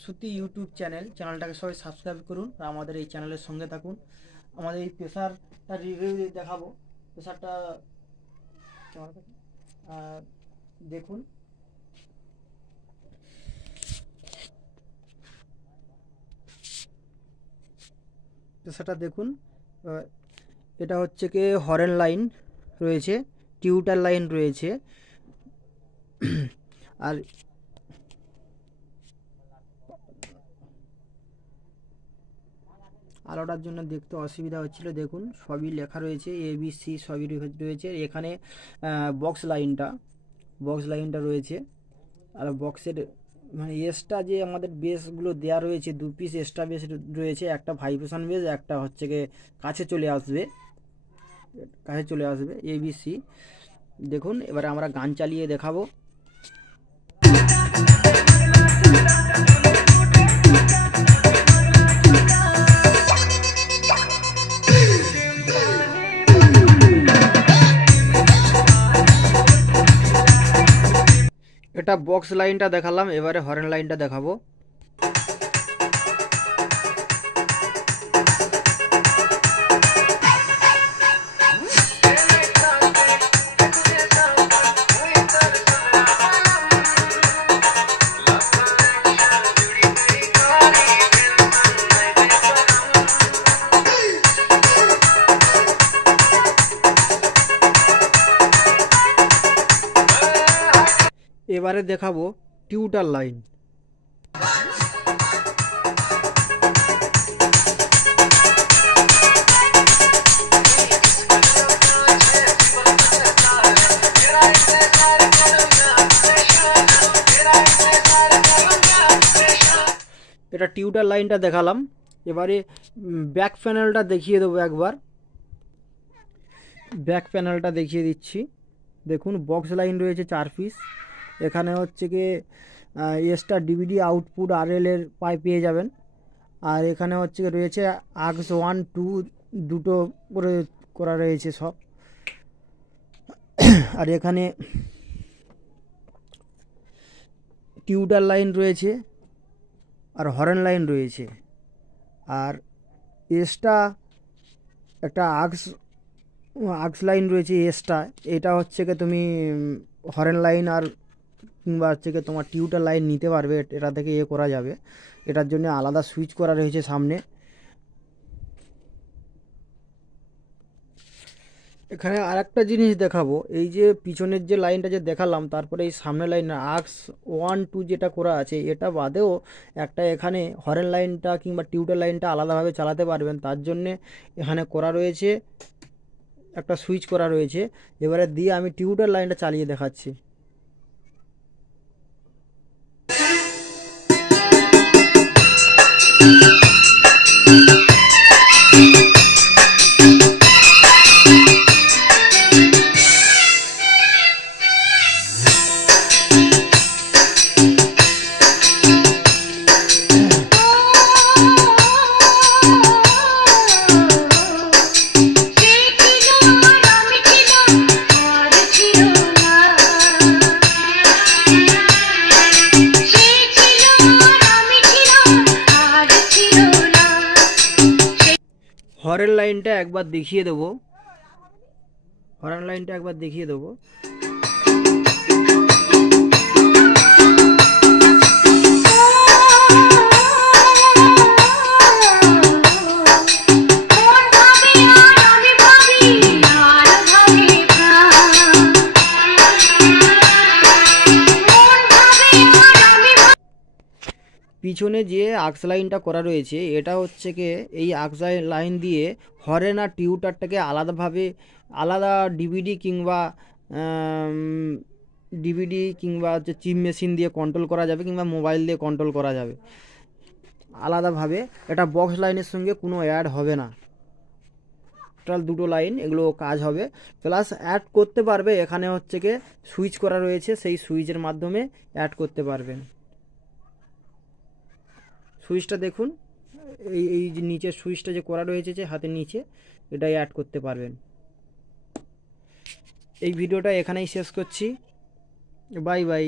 শ্রুতি YouTube চ্যানেলটাকে সবাই subscribe করুন আর আমাদের এই চ্যানেলের সঙ্গে থাকুন। আমাদের এই প্রেসারটা রিভিউ দেখাবো। প্রেসারটা দেখুন, প্রেসারটা দেখুন। এটা হচ্ছে কি হরেন লাইন রয়েছে, টিউটার লাইন রয়েছে, আর আলোটার জন্য দেখতে অসুবিধা হচ্ছিল। দেখুন সবই লেখা রয়েছে, ABC সবই রয়েছে। এখানে বক্স লাইনটা রয়েছে, আর বক্সের মানে এক্সট্রা যে আমাদের বেসগুলো দেওয়া রয়েছে, 2 পিস এক্সট্রা বেস রয়েছে, একটা ভাইব্রেশন বেস, একটা হচ্ছে গিয়ে কাছে চলে আসবে ABC। দেখুন এবারে আমরা গান চালিয়ে দেখাবো। এটা বক্স লাইনটা দেখালাম, এবারে হরেন লাইনটা দেখাবো। এবারে দেখাবো টিউটার লাইন। এটা টিউটার লাইনটা দেখালাম, এবারে ব্যাক প্যানেলটা দেখিয়ে দেবো একবার। ব্যাক প্যানেলটা দেখিয়ে দিচ্ছি। দেখুন বক্স লাইন রয়েছে 4 পিস। এখানে হচ্ছে কি এক্সট্রা ডিভিডি আউটপুট RL এর পাইপ পেয়ে যাবেন। আর এখানে হচ্ছে রয়েছে AUX 1 2 দুটো করে করা রয়েছে সব। আর এখানে টিউটার লাইন রয়েছে আর হরেন লাইন রয়েছে। আর এক্সট্রা একটা AUX লাইন রয়েছে এক্সট্রা। এটা হচ্ছে কি তুমি হরেন লাইন আর কিংবা হচ্ছে কি তোমার টিউটার লাইন নিতে পারবে, এটা থেকে করা যাবে। এটার জন্য আলাদা সুইচ করা রয়েছে সামনে। এখানে আর একটা জিনিস দেখাবো, এই যে পিছনের যে লাইনটা যে দেখালাম, তারপরে এই সামনের লাইন AUX 1 2 যেটা করা আছে, এটা বাদেও একটা এখানে হরেন লাইনটা কিংবা টিউটার লাইনটা আলাদাভাবে চালাতে পারবেন। তার জন্যে এখানে করা রয়েছে, একটা সুইচ করা রয়েছে। এবারে দিয়ে আমি টিউটার লাইনটা চালিয়ে দেখাচ্ছি। হরেন লাইনটা একবার দেখিয়ে দেবো। পিছনে যে AUX লাইনটা করা রয়েছে, এটা হচ্ছে কি এই AUX লাইন দিয়ে হরেন আর টিউটারটাকে আলাদা ডিভিডি কিংবা হচ্ছে চিপ মেশিন দিয়ে কন্ট্রোল করা যাবে, কিংবা মোবাইল দিয়ে কন্ট্রোল করা যাবে আলাদাভাবে। এটা বক্স লাইনের সঙ্গে কোনো অ্যাড হবে না। টোটাল দুটো লাইন এগুলো কাজ হবে। প্লাস অ্যাড করতে পারবে, এখানে হচ্ছে কি সুইচ করা রয়েছে, সেই সুইচের মাধ্যমে অ্যাড করতে পারবেন। সুইচটা দেখুন, এই যে নিচের সুইচটা যে করা রয়েছে যে হাতের নিচে, এটাই অ্যাড করতে পারবেন। এই ভিডিওটা এখানেই শেষ করছি। Bye bye.